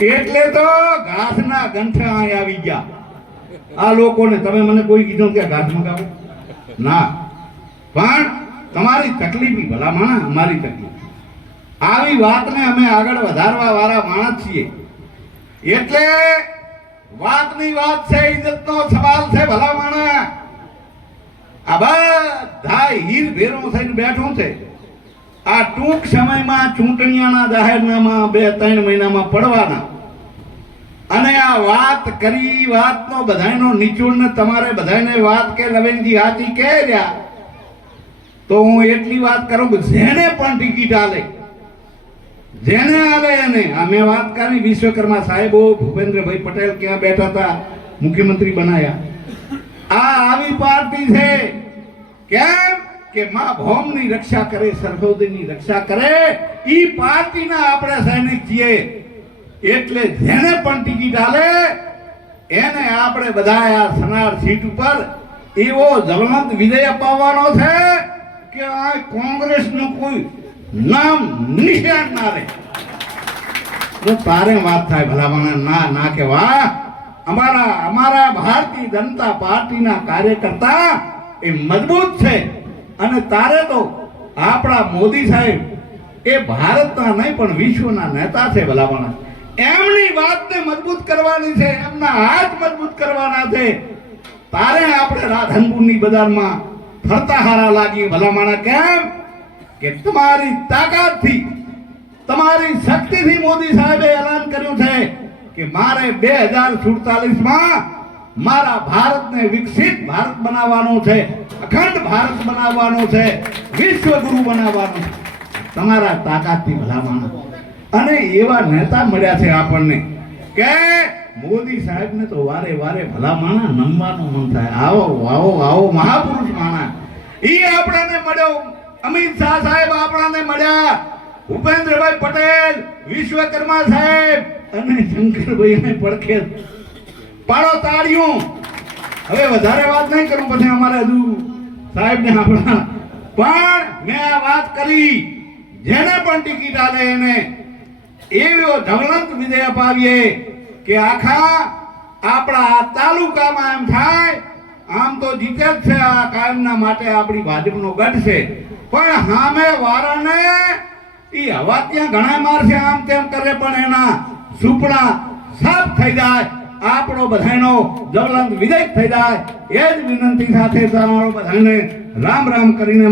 એટલે તો ઘાસના ગંઠા અહીં આવી ગયા. આ લોકોને તમે મને કોઈ કીધું કે ઘાસ મગાવો? ના. પણ તમારી તકલીફ ભલા માણા અમારી તકલીફ. આવી વાતને અમે આગળ વધારવા વાળા માણસ છીએ. એટલે વાતની વાત છે ઇજ્જતનો સવાલ છે, ભલા માણા આ બધા હીર ભેરો થઈને બેઠું છે. આ ટૂંક સમયમાં ચૂંટણીઓના જાહેરનામા બે ત્રણ મહિનામાં પડવાના. અને આ વાત કરી વાતનો બધાયનો નિચોડ ને તમારે બધાને વાત કે લવેનજી હાથી કે રહ્યા? તો હું એટલી વાત કરું કે જેને પણ ટિકિટ આલે, જેને આલે એને. આ મેં વાત કરી વિશ્વકર્મા સાહેબો, ભૂપેન્દ્રભાઈ પટેલ ક્યાં બેઠા હતા, મુખ્યમંત્રી બનાયા. આ આવી પાર્ટી છે. કેમ? કે માં ભૌમની રક્ષા કરે સરહદની રક્ષા કરે, ઈ પાર્ટીના આપણે સૈનિક છીએ. એટલે જેને પણ ટિકિટ આલે, એને આપણે બધા આ સનાર સીટ ઉપર એવો જલમંત વિજય અપાવવાનો છે કે આ કોંગ્રેસનું કોઈ નામ નિશાન ના રહે. તારે વાત થાય ભલામણ, ના ના કે વાહ અમારા અમારા ભારતીય જનતા પાર્ટીના કાર્યકર્તા એ મજબૂત છે. અને તારે તો આપણા મોદી સાહેબ એ ભારતના નહીં, પણ વિશ્વના નેતા છે ભલામણ. એમની વાતને મજબૂત કરવાની છે, એમના હાથ મજબૂત કરવાના છે. તારે આપણે રાધનપુરની બજારમાં ફરતા હારા લાગી ભલામણ કેમ? કે તમારી તાકાતથી, તમારી શક્તિથી મોદી સાહેબે એલાન કર્યું છે કે મારે બે હજાર સુડતાલીસમાં મારા ભારતને વિકસિત ભારત બનાવવાનો છે, અખંડ ભારત બનાવવાનો છે, વિશ્વગુરુ બનાવવાનો તમારા તાકાતથી ભલામણ અને એવા નેતા મળ્યા છે આપણને કે મોદી સાહેબને તો વારે વારે ભલા માણા નમવાનું મન થાય. આવો આવો આવો મહાપુરુષ માણા એ આપણાને મળ્યો. અમિત શાહ સાહેબ આપણાને મળ્યા. ભૂપેન્દ્રભાઈ પટેલ, વિશ્વકર્મા સાહેબ અને શંકરભાઈ ને પડખે પાડો તાળીઓ. હવે વધારે વાત નહીં કરું, પછી અમારે હજુ સાહેબને આપણા પણ મેં આ વાત કરી. જેને પણ ટિકિટ આલે એને એવો ધવલંત વિજય અપાવીએ કે આખા આપણા તાલુકામાં એમ થાય, આમ તો જીતે જ છે આ કાયમના માટે આપણી ભાજપનો ગઢ છે. પણ હામે વારાને એ હવા ત્યાં ઘણા મારશે, આમ તેમ કરે, પણ એના સુપડા સાફ થઈ જાય. આપણો બધાનો જવલંત વિજય થઈ જાય. એ જ વિનંતી સાથે તમારો બધાને રામ રામ કરીને